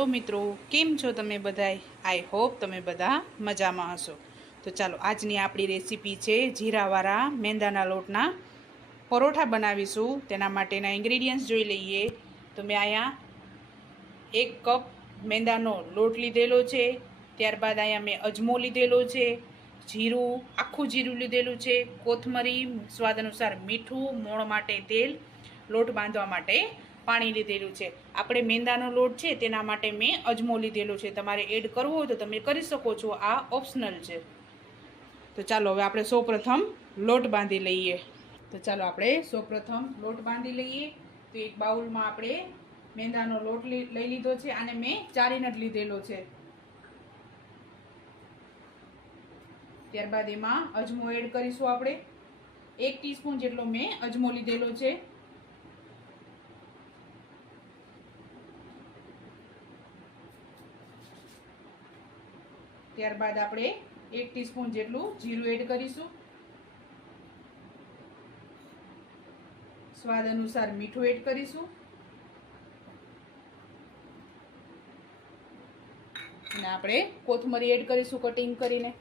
તો મિત્રો કેમ છો તમે બધાય? આઈ હોપ તમે બધા મજામાં હશો. તો ચાલો આજની આપણી રેસીપી છે જીરાવાળા મેંદાના લોટના પરોઠા બનાવીશું. તેના માટેના ઇન્ગ્રેડિયન્ટ્સ જોઈ લઈએ. તો મેં અહીંયા 1 કપ મેંદાનો લોટ લીધેલો છે. ત્યારબાદ અહીંયા મેં અજમો લીધેલો છે, જીરું, આખું જીરું લીધેલું છે, કોથમરી, સ્વાદ અનુસાર મીઠું, મોણ માટે તેલ, લોટ બાંધવા માટે પાણી લીધેલું છે. આપણે મેંદાનો લોટ છે તેના માટે મેં અજમો લીધેલો છે. તમારે એડ કરવો હોય તો તમે કરી શકો છો, આ ઓપ્શનલ છે. તો ચાલો હવે આપણે સૌપ્રથમ લોટ બાંધી લઈએ. તો ચાલો આપણે સૌપ્રથમ લોટ બાંધી લઈએ. તો એક બાઉલમાં આપણે મેંદાનો લોટ લઈ લીધો છે. આને મેં ચારીને જ લીધેલો છે. ત્યારબાદ એમાં અજમો એડ કરીશું. આપણે 1 ટીસ્પૂન જેટલો મેં અજમો લીધેલો છે. ત્યારબાદ આપણે 1 ટીસ્પૂન જેટલું જીરું એડ કરીશું. સ્વાદ અનુસાર મીઠું એડ કરીશું અને આપણે કોથમરી એડ કરીશું કટિંગ કરીને.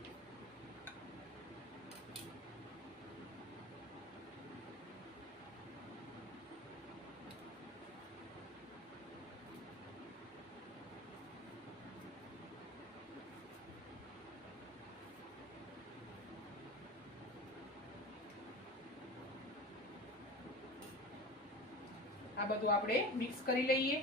આ બધું આપણે મિક્સ કરી લઈએ.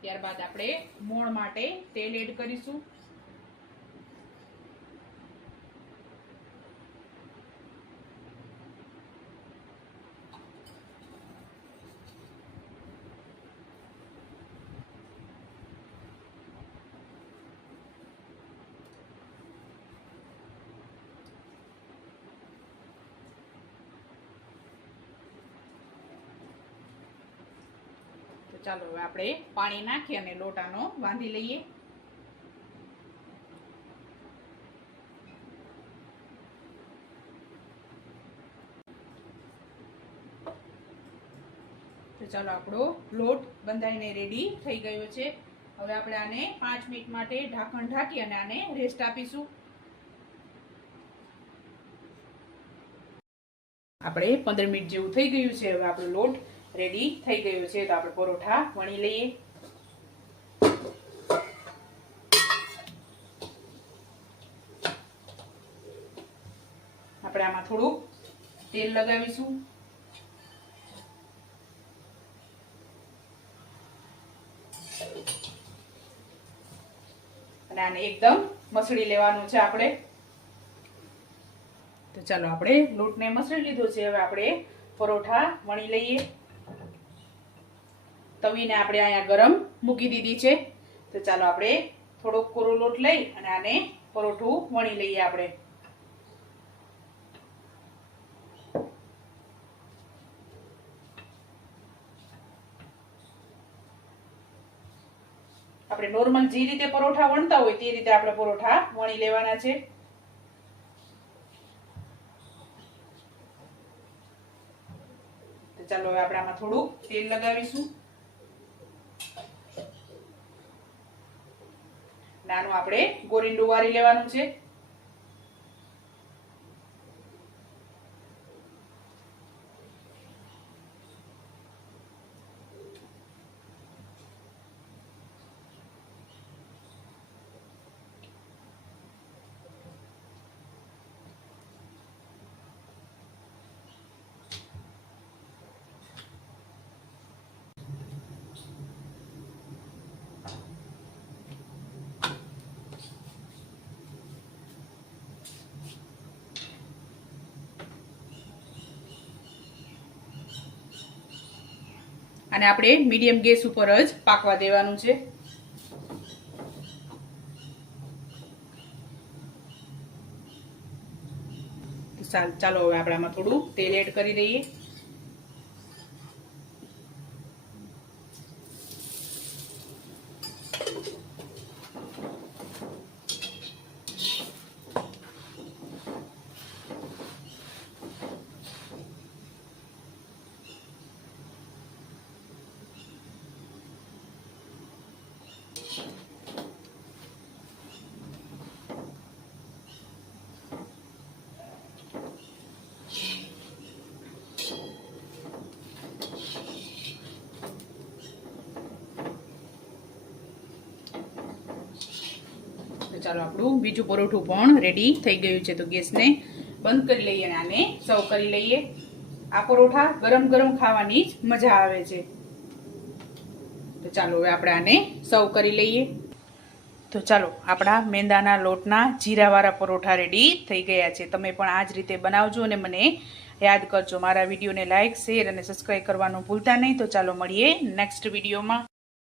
ત્યારબાદ આપણે મોણ માટે તેલ એડ કરીશું. ચાલો હવે આપણે પાણી નાખી અને લોટાનો બાંધી લઈએ. તો ચાલો આપણો લોટ બંધાઈને રેડી થઈ ગયો છે. હવે આપણે આને 5 મિનિટ માટે ઢાંકણ ઢાંકી અને આને રેસ્ટ આપીશું. આપણે 15 મિનિટ જેવું થઈ ગયું છે. હવે આપણો લોટ રેડી થઈ ગયો છે. તો આપણે પરોઠા વણી લઈએ. આપણે આમાં થોડું તેલ લગાવીશું અને આને એકદમ મસળી લેવાનું છે આપણે. તો ચાલો આપણે લોટને મસળી લીધો છે. હવે આપણે પરોઠા વણી લઈએ. તવીને આપણે અહીંયા ગરમ મૂકી દીધી છે. તો ચાલો આપણે થોડોક કોરો લોટ લઈ અને આને પરોઠું વણી લઈએ. આપણે નોર્મલ જે રીતે પરોઠા વણતા હોય તે રીતે આપણે પરોઠા વણી લેવાના છે. તો ચાલો હવે આપણે આમાં થોડું તેલ લગાવીશું. નાનું આપણે ગોરીંડું વારી લેવાનું છે. અને આપણે મીડિયમ ગેસ ઉપર જ પાકવા દેવાનું છે. ચાલો હવે આપણે આમાં થોડું તેલ એડ કરી દઈએ. ચાલો આપણું બીજું પરોઠું પણ રેડી થઈ ગયું છે. તો ગેસને બંધ કરી લઈએ અને આને સર્વ કરી લઈએ. આ પરોઠા ગરમ ગરમ ખાવાની જ મજા આવે છે. તો ચાલો હવે આપણે આને સર્વ કરી લઈએ. તો ચાલો આપણા મેંદાના લોટના જીરાવાળા પરોઠા રેડી થઈ ગયા છે. તમે પણ આ જ રીતે બનાવજો અને મને યાદ કરજો. મારા વિડીયોને લાઇક, શેર અને સબસ્ક્રાઈબ કરવાનું ભૂલતા નહીં. તો ચાલો મળીએ નેક્સ્ટ વિડીયોમાં.